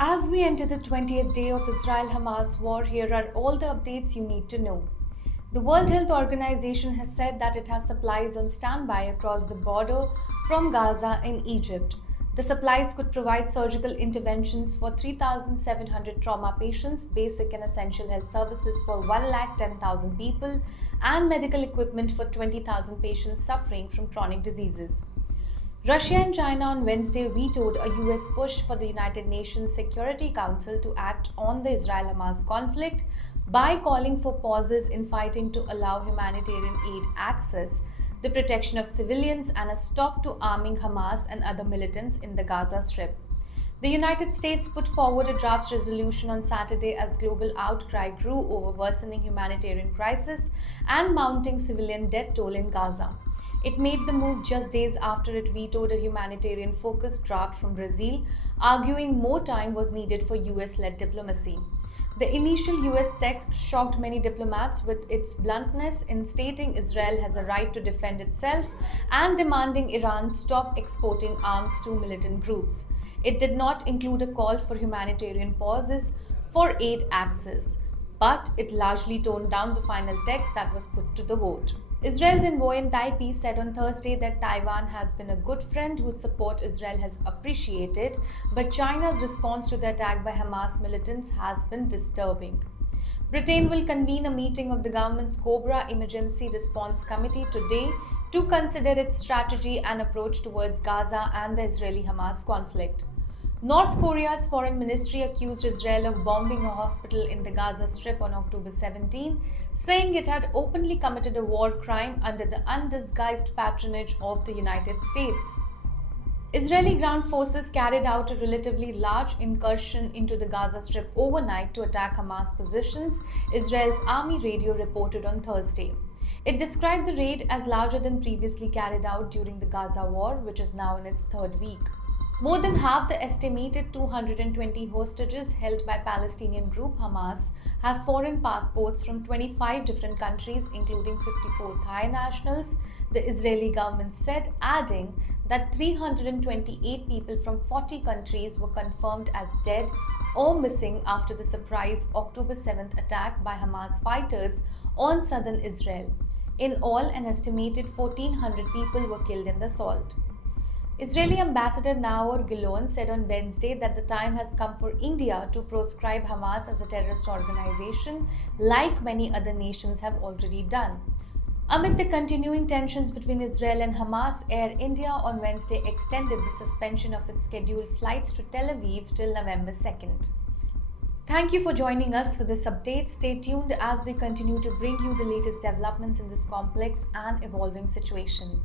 As we enter the 20th day of Israel-Hamas war, here are all the updates you need to know. The World Health Organization has said that it has supplies on standby across the border from Gaza and Egypt. The supplies could provide surgical interventions for 3,700 trauma patients, basic and essential health services for 110,000 people, and medical equipment for 20,000 patients suffering from chronic diseases. Russia and China on Wednesday vetoed a US push for the United Nations Security Council to act on the Israel-Hamas conflict by calling for pauses in fighting to allow humanitarian aid access, the protection of civilians, and a stop to arming Hamas and other militants in the Gaza Strip. The United States put forward a draft resolution on Saturday as global outcry grew over worsening humanitarian crisis and mounting civilian death toll in Gaza. It made the move just days after it vetoed a humanitarian-focused draft from Brazil, arguing more time was needed for US-led diplomacy. The initial US text shocked many diplomats with its bluntness in stating Israel has a right to defend itself and demanding Iran stop exporting arms to militant groups. It did not include a call for humanitarian pauses for aid access, but it largely toned down the final text that was put to the vote. Israel's envoy in Taipei said on Thursday that Taiwan has been a good friend whose support Israel has appreciated, but China's response to the attack by Hamas militants has been disturbing. Britain will convene a meeting of the government's Cobra Emergency Response Committee today to consider its strategy and approach towards Gaza and the Israeli-Hamas conflict. North Korea's foreign ministry accused Israel of bombing a hospital in the Gaza Strip on October 17, saying it had openly committed a war crime under the undisguised patronage of the United States. Israeli ground forces carried out a relatively large incursion into the Gaza Strip overnight to attack Hamas positions, Israel's army radio reported on Thursday. It described the raid as larger than previously carried out during the Gaza war, which is now in its third week. More than half the estimated 220 hostages held by Palestinian group Hamas have foreign passports from 25 different countries, including 54 Thai nationals, the Israeli government said, adding that 328 people from 40 countries were confirmed as dead or missing after the surprise October 7th attack by Hamas fighters on southern Israel. In all, an estimated 1,400 people were killed in the assault. Israeli Ambassador Naor Gilon said on Wednesday that the time has come for India to proscribe Hamas as a terrorist organization, like many other nations have already done. Amid the continuing tensions between Israel and Hamas, Air India on Wednesday extended the suspension of its scheduled flights to Tel Aviv till November 2nd. Thank you for joining us for this update. Stay tuned as we continue to bring you the latest developments in this complex and evolving situation.